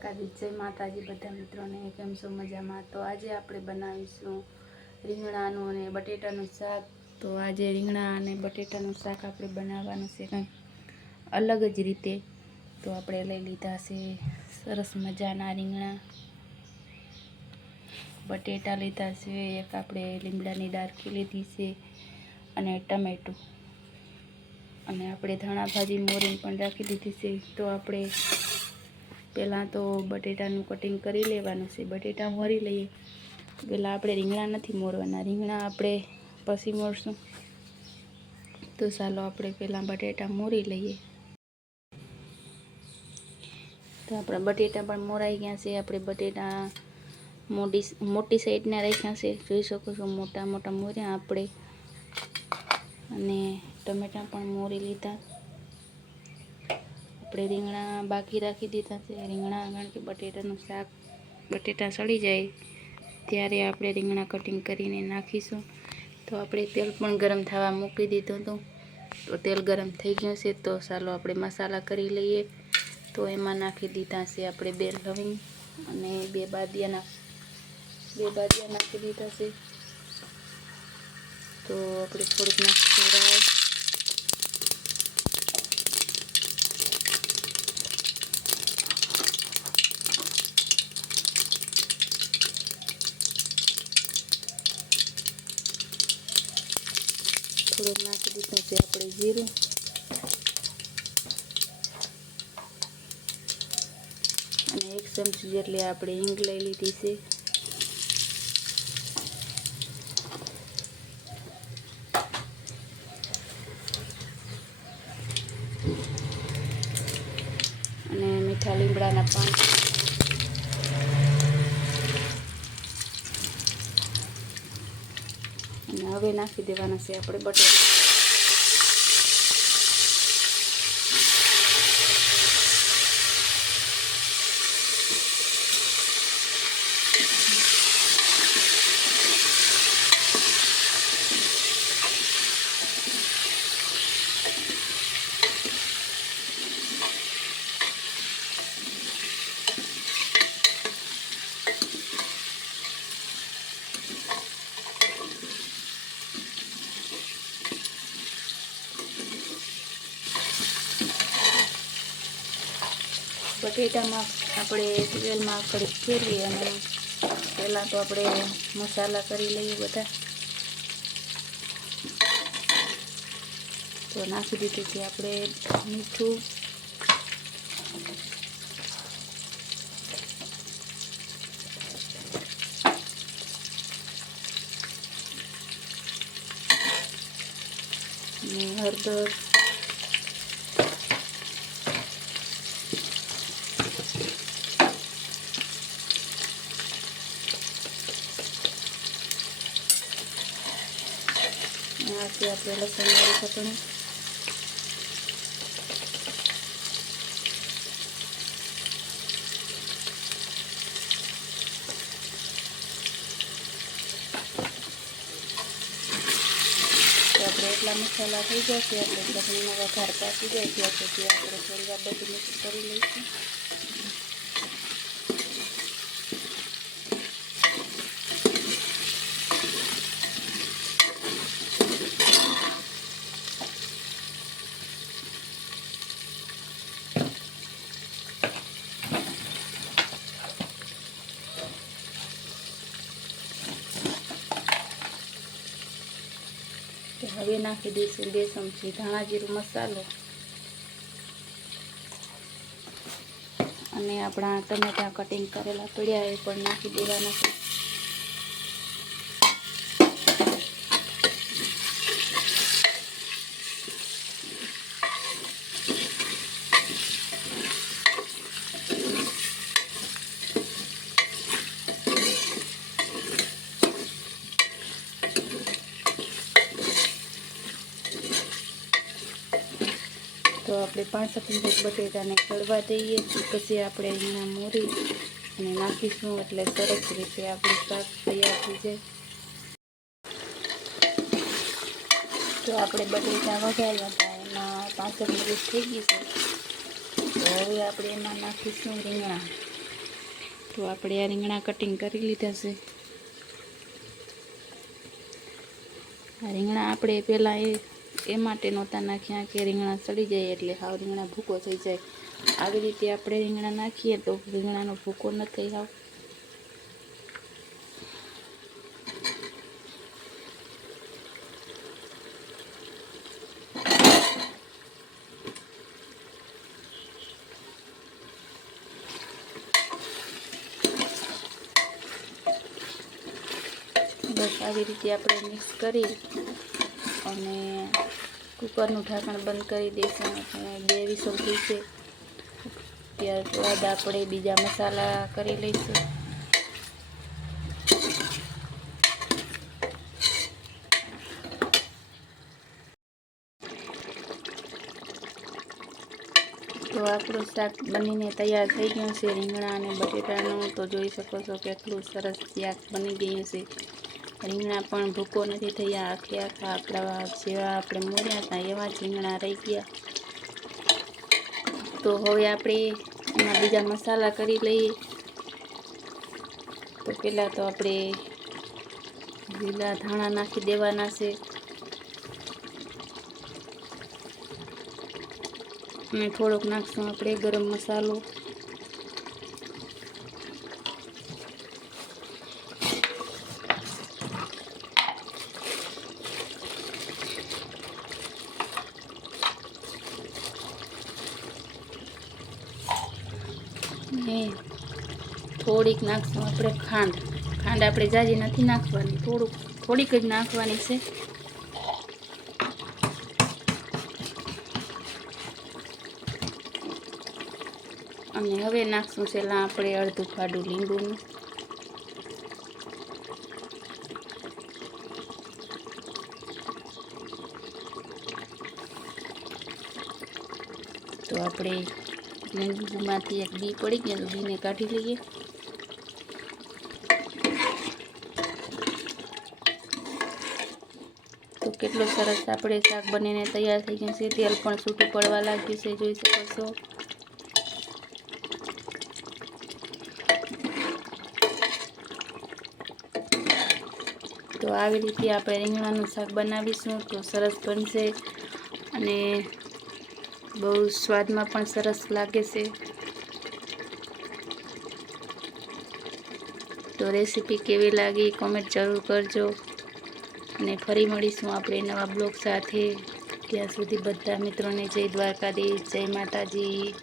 દ્વારકાધીશ, જય માતાજી બધા મિત્રોને, કેમ છો મજામાં? તો આજે આપણે બનાવીશું રીંગણાનું અને બટેટાનું શાક. તો આજે રીંગણા અને બટેટાનું શાક આપણે બનાવવાનું છે કંઈક અલગ જ રીતે. તો આપણે લઈ લીધા છે સરસ મજાના રીંગણા, બટેટા લીધા છે, એક આપણે લીમડાની ડાળખી લીધી છે અને ટમેટું, અને આપણે ધાણા ભાજી મોરીને પણ રાખી દીધી છે. તો આપણે પહેલાં તો બટેટાનું કટિંગ કરી લેવાનું છે. બટેટા મોરી લઈએ. પહેલાં આપણે રીંગણા નથી મોરવાના, રીંગણા આપણે પછી મોરશું. તો ચાલો આપણે પહેલાં બટેટા મોરી લઈએ. તો આપણા બટેટા પણ મોરાઈ ગયા છે. આપણે બટેટા મોટી સાઈડના રાખ્યા છે, જોઈ શકો છો, મોટા મોટા મોર્યા આપણે. અને ટમેટા પણ મોરી લીધા. આપણે રીંગણા બાકી રાખી દીધા છે. રીંગણા કારણ કે બટેટાનું શાક, બટેટા સળી જાય ત્યારે આપણે રીંગણા કટિંગ કરીને નાખીશું. તો આપણે તેલ પણ ગરમ થવા મૂકી દીધું હતું. તો તેલ ગરમ થઈ ગયું છે. તો ચાલો આપણે મસાલા કરી લઈએ. તો એમાં નાખી દીધા છે આપણે 2 લવિંગ અને 2 બાદિયા નાખી દીધા છે. તો આપણે થોડુંક નાખીશું રાઈ, થોડુંક નાખી દીધું છે આપણે જીરું, અને 1 ચમચી જેટલી આપણે હિંગ લઈ લીધી છે. અને મીઠા લીમડાના પાન, અને હવે નાખી દેવાના છે આપણે બટેટા. બટેટામાં આપણે તેલમાં કડીક ફેરવી અને પહેલાં તો આપણે મસાલા કરી લઈએ બધા. તો નાખી દીધું છે આપણે મીઠું, અને હળદર, આથી આપણે લસણવાળી ચટણી, આપણે એટલા મસાલા થઈ ગયા છે. આપણે ચટણીનો વઘાર પાકી જાય ત્યાં સુધી આપણે થોડી વાર બધું મિક્સ કરી લઈશું. હવે નાખી દઈશું 2 ચમચી ધાણા જીરું મસાલો, અને આપણા ટમેટા કટિંગ કરેલા પડ્યા એ પણ નાખી દેવાના છે. તો આપણે 5 મિનિટ બટેટાને ચડવા દઈએ. પછી આપણે રીંગણા મોરી અને નાખીશું, એટલે સરસ રીતે આપણું શાક તૈયાર થઈ જાય. તો આપણે બટેટા વઘાર્યા હતા, એમાં 5 મિનિટ થઈ ગઈ છે. તો હવે આપણે એમાં નાખીશું રીંગણા. તો આપણે આ રીંગણા કટિંગ કરી લીધા છે. આ રીંગણા આપણે પહેલાં એ માટે નહોતા નાખ્યા કે રીંગણા સડી જાય એટલે હાવ રીંગણા ભૂકો થઈ જાય. આવી રીતે આપણે રીંગણા નાખીએ તો રીંગણાનો ભૂકો ન થઈ હાવ. બસ આવી રીતે આપણે મિક્સ કરી અને કુકરનું ઢાંકણ બંધ કરી દઈશું. અને 2 વિસલ થઈ છે ત્યારબાદ આપણે બીજા મસાલા કરી લઈશું. તો આપણું શાક બનીને તૈયાર થઈ ગયું છે. રીંગણા અને બટેટાનું તો જોઈ શકો છો કેટલું સરસ શાક બની ગયું છે. રીંગણા પણ ભૂકો નથી થયા, આખે આખા આપણા જેવા આપણે મોર્યા હતા એવા જ રીંગણા રહી ગયા. તો હવે આપણે એમાં બીજા મસાલા કરી લઈએ. તો પહેલાં તો આપણે લીલા ધાણા નાખી દેવાના છે અને થોડોક નાખશું આપણે ગરમ મસાલો. ને થોડીક નાખશું આપણે ખાંડ. ખાંડ આપણે ઝાઝી નથી નાખવાની, થોડીક જ નાખવાની છે. અને હવે નાખશું છેલ્લા આપણે અડધું ફાડું લીંબુનું. તો આપણે લીંબુમાંથી એક બી પડી ગયું, બીને કાઢી લઈએ. તો કેટલું સરસ આપણે શાક બનીને તૈયાર થઈ ગયું છે. તેલ પણ છૂટું પડવા લાગ્યું છે, જોઈ શકો છો. તો આવી રીતે આપણે રીંગણાનું શાક બનાવીશું તો સરસ બનશે અને બહુ સ્વાદમાં પણ સરસ લાગે છે. તો રેસીપી કેવી લાગી કોમેન્ટ જરૂર કરજો અને ફરી મળીશું આપણે નવા બ્લોગ સાથે. ત્યાં સુધી બધા મિત્રોને જય દ્વારકાધીશ, જય માતાજી.